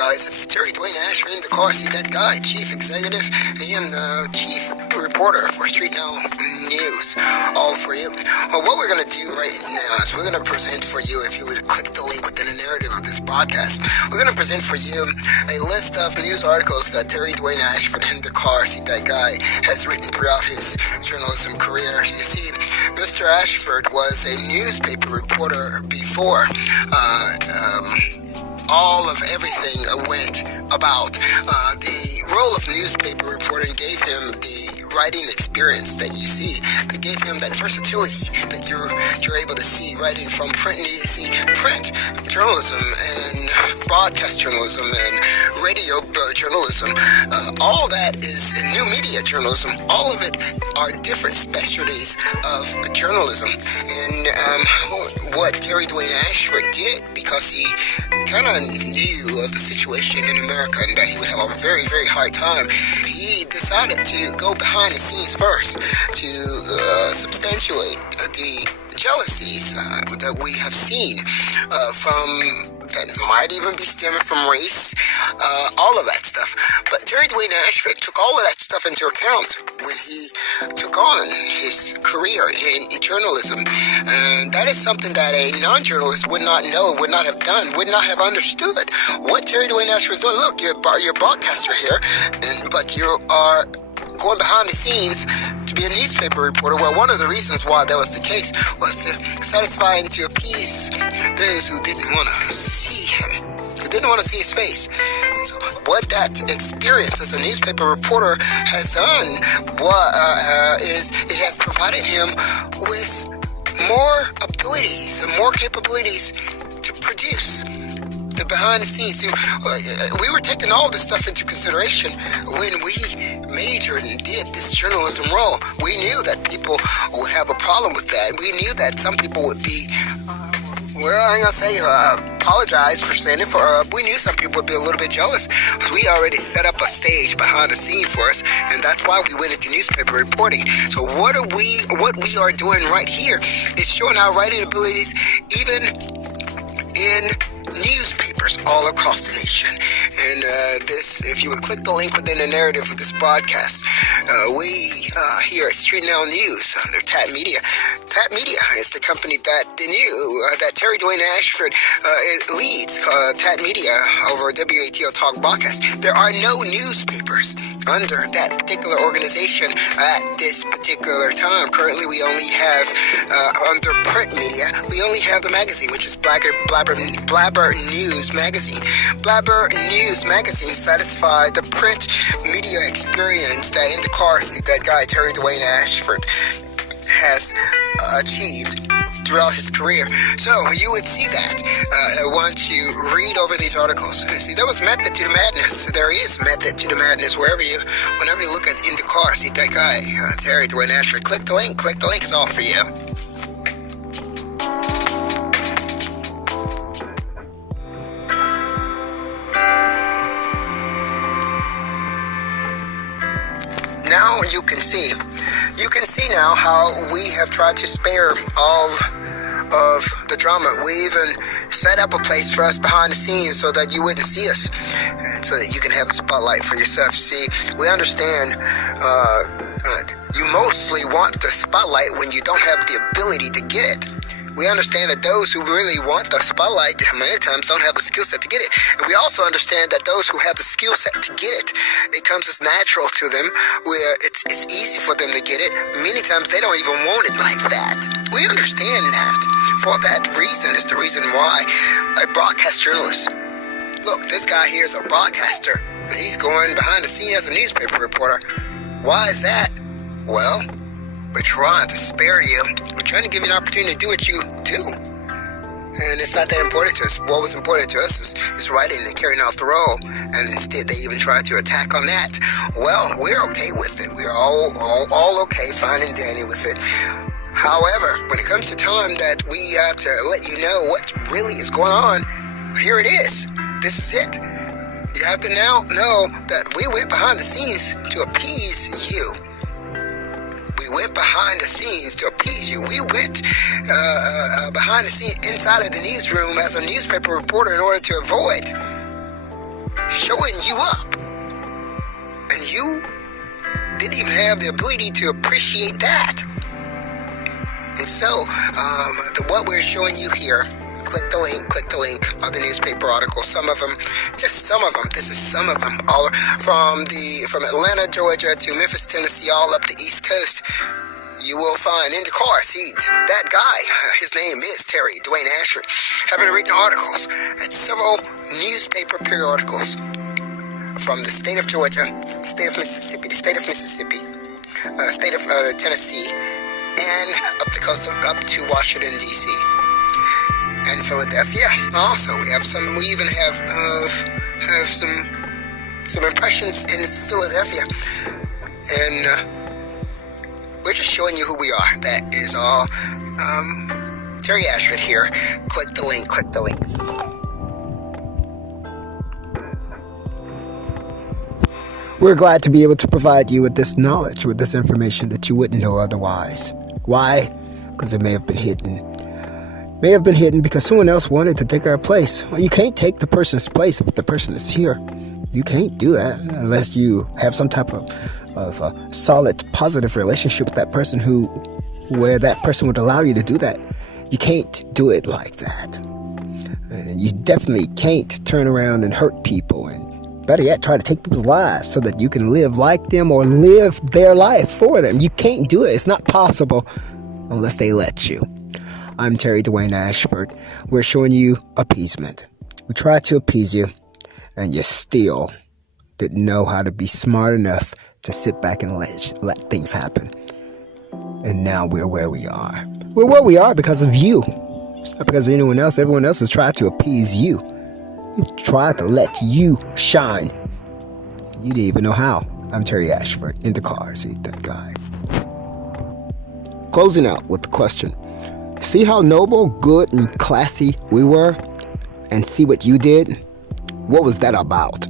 guys? It's Dwayne Ashford, Indacarseat, DatGuY, Chief Executive and Chief Reporter for Street Now News. All for you. What we're going to do right now is we're going to present for you, if you would click the link within the narrative of this broadcast, we're going to present for you a list of news articles that Dwayne Ashford, Indacarseat, DatGuY, has written throughout his journalism career. You see, Mr. Ashford was a newspaper reporter before all of everything went about. The role of newspaper reporting gave him the writing experience that you see, that gave him that versatility that you're able to see writing from print journalism and broadcast journalism and radio journalism. All that is new media journalism. All of it are different specialties of journalism. And what Dwayne Ashford did, because he kind of knew of the situation in America and that he would have a very, very hard time, he decided to go behind the scenes first to substantiate the jealousies that we have seen that might even be stemming from race, all of that stuff. But Dwayne Ashford took all of that stuff into account when he took on his career in journalism. And that is something that a non-journalist would not know, would not have done, would not have understood. What Dwayne Ashford is doing, look, you're a broadcaster here, but you are going behind the scenes to be a newspaper reporter. Well, one of the reasons why that was the case was to satisfy and to appease those who didn't want to see him, who didn't want to see his face. So what that experience as a newspaper reporter has done is it has provided him with more abilities and more capabilities to produce the behind the scenes. We were taking all this stuff into consideration when we majored and did this journalism role. We knew that people would have a problem with that. We knew that some people would be, I ain't gonna say apologize for saying it, we knew some people would be a little bit jealous. We already set up a stage behind the scene for us, and that's why we went into newspaper reporting. So what we are doing right here is showing our writing abilities even in newspapers all across the nation. And if you would click the link within the narrative of this broadcast, we here at Street Now News under TAT Media. TAT Media is the company that Dwayne Ashford leads, TAT Media over WATO Talk Broadcast. There are no newspapers under that particular organization at this particular time. Currently, we only have, under print media, we only have the magazine, which is Blabber News Magazine. Blabber News Magazine satisfied the print media experience that Indacarseat, that guy, Dwayne Ashford, has achieved throughout his career. So you would see that once you read over these articles. See, there was method to the madness. There is method to the madness whenever you look at Indacarseat, that guy, Dwayne Ashford. Click the link. It's all for you. Now you can see now how we have tried to spare all of the drama. We even set up a place for us behind the scenes so that you wouldn't see us, and so that you can have the spotlight for yourself. See, we understand you mostly want the spotlight when you don't have the ability to get it. We understand that those who really want the spotlight many times don't have the skill set to get it. And we also understand that those who have the skill set to get it, it comes as natural to them, where it's easy for them to get it. Many times they don't even want it like that. We understand that. For that reason is the reason why a broadcast journalist, look, this guy here is a broadcaster. He's going behind the scenes as a newspaper reporter. Why is that? Well, we're trying to spare you. We're trying to give you an opportunity to do what you do. And it's not that important to us. What was important to us is writing and carrying out the role. And instead, they even tried to attack on that. Well, we're okay with it. We're all okay, fine and dandy with it. However, when it comes to time that we have to let you know what really is going on, here it is. This is it. You have to now know that we went behind the scenes to appease you. We went behind the scenes to appease you. We went behind the scenes inside of the newsroom as a newspaper reporter in order to avoid showing you up. And you didn't even have the ability to appreciate that. And so, what we're showing you here, click the link of the newspaper article. Some of them, just some of them. This is some of them, all from Atlanta, Georgia to Memphis, Tennessee, all up the East Coast. You will find Indacarseat, DatGuY, his name is Dwayne Ashford, having written articles at several newspaper periodicals from the state of Georgia, state of Mississippi, state of Tennessee, and up the coast, up to Washington, D.C. and Philadelphia. Also, we even have some impressions in Philadelphia, and we're just showing you who we are. That is all. Terry Ashford here. Click the link. We're glad to be able to provide you with this knowledge, with this information that you wouldn't know otherwise. Why? Because it may have been hidden. May have been hidden because someone else wanted to take our place. Well, you can't take the person's place if the person is here. You can't do that unless you have some type of a solid, positive relationship with that person where that person would allow you to do that. You can't do it like that. And you definitely can't turn around and hurt people and better yet, try to take people's lives so that you can live like them or live their life for them. You can't do it. It's not possible unless they let you. I'm Dwayne Ashford. We're showing you appeasement. We tried to appease you, and you still didn't know how to be smart enough to sit back and let things happen. And now we're where we are. We're where we are because of you. It's not because of anyone else. Everyone else has tried to appease you. We've tried to let you shine. You didn't even know how. I'm Terry Ashford, Indacarseat, DatGuY. Closing out with the question. See how noble, good, and classy we were? And see what you did? What was that about?